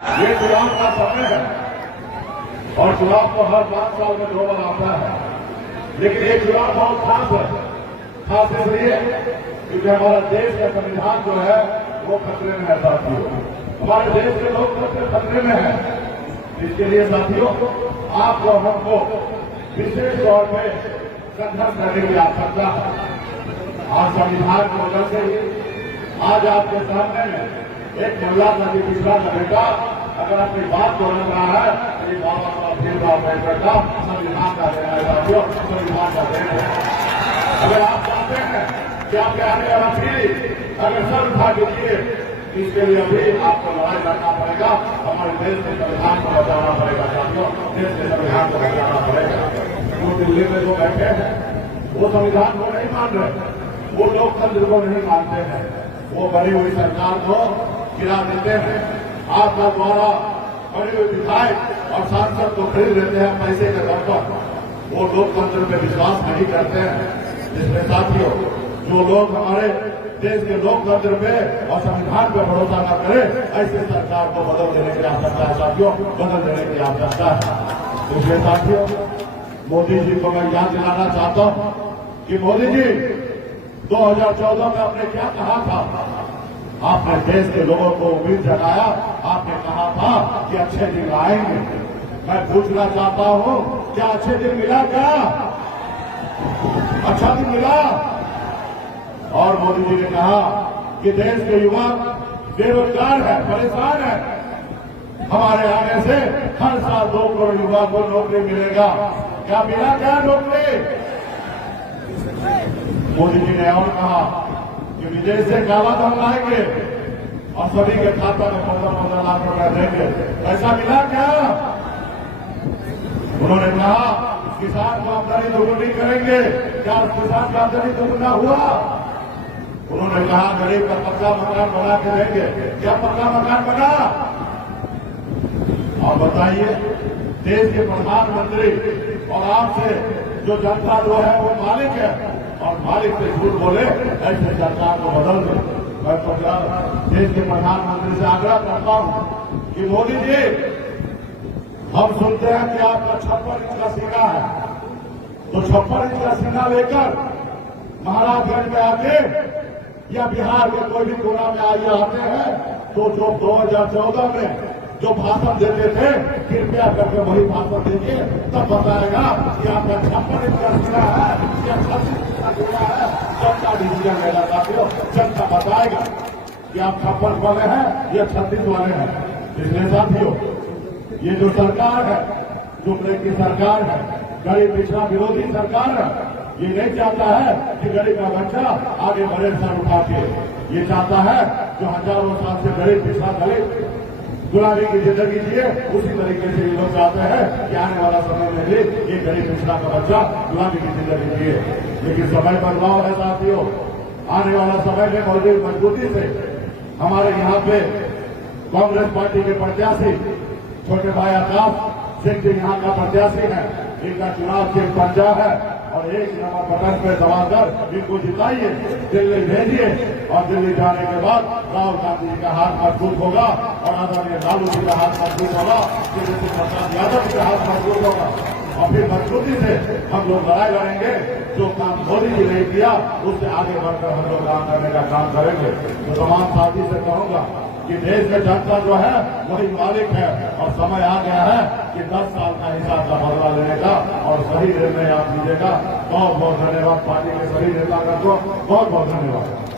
ये चुनाव का समय है और चुनाव तो हर 5 साल में 2 बार आता है, लेकिन ये चुनाव बहुत खास है। खास इसलिए क्योंकि हमारा देश का संविधान जो है वो खतरे में है साथियों। हमारे देश के लोग सबसे खतरे में है। इसके लिए साथियों आपको हमको विशेष तौर पर संघर्ष करने की आवश्यकता है। और संविधान की वजह से आज आपके सामने एक महिला का भी पिछड़ा का बेटा अगर अपनी बात को रख रहा है तो ये बाबा का भेदभाव नहीं करता। संविधान का देना है साथियों, संविधान का देना है। अगर आप चाहते हैं कि आपके आने वाला पीढ़ी अगर सर उठा दीजिए, इसके लिए अभी आपको लड़ाई लड़ना पड़ेगा। हमारे देश के संविधान को बचाना पड़ेगा साथियों, देश के संविधान को बचाना पड़ेगा। वो दिल्ली में जो बैठे हैं वो संविधान को नहीं मान रहे, वो लोकतंत्र को नहीं मानते हैं, वो बनी हुई सरकार को गिरा देते हैं। आपका द्वारा बने हुए विधायक और सांसद को खरीद लेते हैं पैसे के दम पर। वो लोकतंत्र में विश्वास नहीं करते हैं। इसलिए साथियों जो लोग हमारे देश के लोकतंत्र पे और संविधान पे भरोसा न करे, ऐसे सरकार को बदल देने की आवश्यकता है साथियों, बदल देने की आवश्यकता है। इसलिए साथियों मोदी जी को मैं याद दिलाना चाहता हूं कि मोदी जी 2014 में आपने क्या कहा था। आपने देश के लोगों को उम्मीद जगाया, आपने कहा था कि अच्छे दिन आएंगे। मैं पूछना चाहता हूं क्या अच्छे दिन मिला? क्या अच्छा दिन मिला? और मोदी जी ने कहा कि देश के युवा बेरोजगार है, परेशान है, हमारे आने से हर साल 2 करोड़ युवा को नौकरी मिलेगा। क्या मिला? क्या नौकरी? मोदी जी ने और कहा कि विदेश से काला धन लाएंगे और सभी के खाता में 15-15 लाख रुपया देंगे। ऐसा मिला क्या? उन्होंने कहा किसान को आमदनी दोगुनी करेंगे। क्या किसान का आमदनी दोगुना हुआ? उन्होंने कहा गरीब का पक्का मकान बना के देंगे। क्या पक्का मकान बना? और बताइए देश के प्रधानमंत्री और आपसे जो जनता जो है वो मालिक है और मालिक से झूठ बोले, ऐसे सरकार को बदल दे। मैं देश के प्रधानमंत्री से आग्रह करता हूं कि मोदी जी हम सुनते हैं कि आपका 56 इंच का सीना है, तो 56 इंच का सीना लेकर महाराजगंज में आके या बिहार के कोई भी कोना में आइए आते हैं तो जो 2014 में जो भाषण देते थे कृपया करके वही भाषण देंगे, तब बताएगा कि आपका 56 इंच का सीना है या 36 इंच का सीना है। जनता डिसीजन लेना साथियों, जनता बताएगा कि आप 56 वाले हैं या 36 वाले हैं। इसलिए साथियों ये जो सरकार है, जो ब्रेक की सरकार है, गरीब पिछड़ा विरोधी सरकार है, ये नहीं चाहता है कि गरीब का बच्चा आगे बढ़े सर उठा के। ये चाहता है जो हजारों साल से गरीब पिछड़ा दलित गुलामी की जिंदगी जिए, उसी तरीके से ये लोग चाहते हैं कि आने वाला समय में भी ये गरीब पिछड़ा का बच्चा गुलामी की जिंदगी जिए। लेकिन समय बदलाव है साथियों, आने वाला समय में मौजूद मजबूती से हमारे यहाँ पे कांग्रेस पार्टी के प्रत्याशी छोटे भाई आकाश सिंह जी यहाँ का प्रत्याशी है। इनका चुनाव चिन्ह पंजा है और 1 नंबर बटन पे दबाकर इनको जिताइए, दिल्ली भेजिए और दिल्ली जाने के बाद राहुल गांधी जी का हाथ मजबूत होगा और आदरणीय लालू जी का हाथ मजबूत होगा, तेजस्वी प्रसाद यादव का हाथ मजबूत होगा और फिर मजबूती से हम लोग लड़ाई लड़ेंगे। जो काम मोदी जी ने किया उससे आगे बढ़कर हम लोग काम करने का काम करेंगे। तो तमाम साथी से कहूंगा कि देश में जनता जो है वही मालिक है और समय आ गया है कि 10 साल का हिसाब का बदला लेने का और सही निर्णय आप लीजिएगा। बहुत बहुत धन्यवाद पार्टी के सभी नेतागण को, बहुत बहुत धन्यवाद।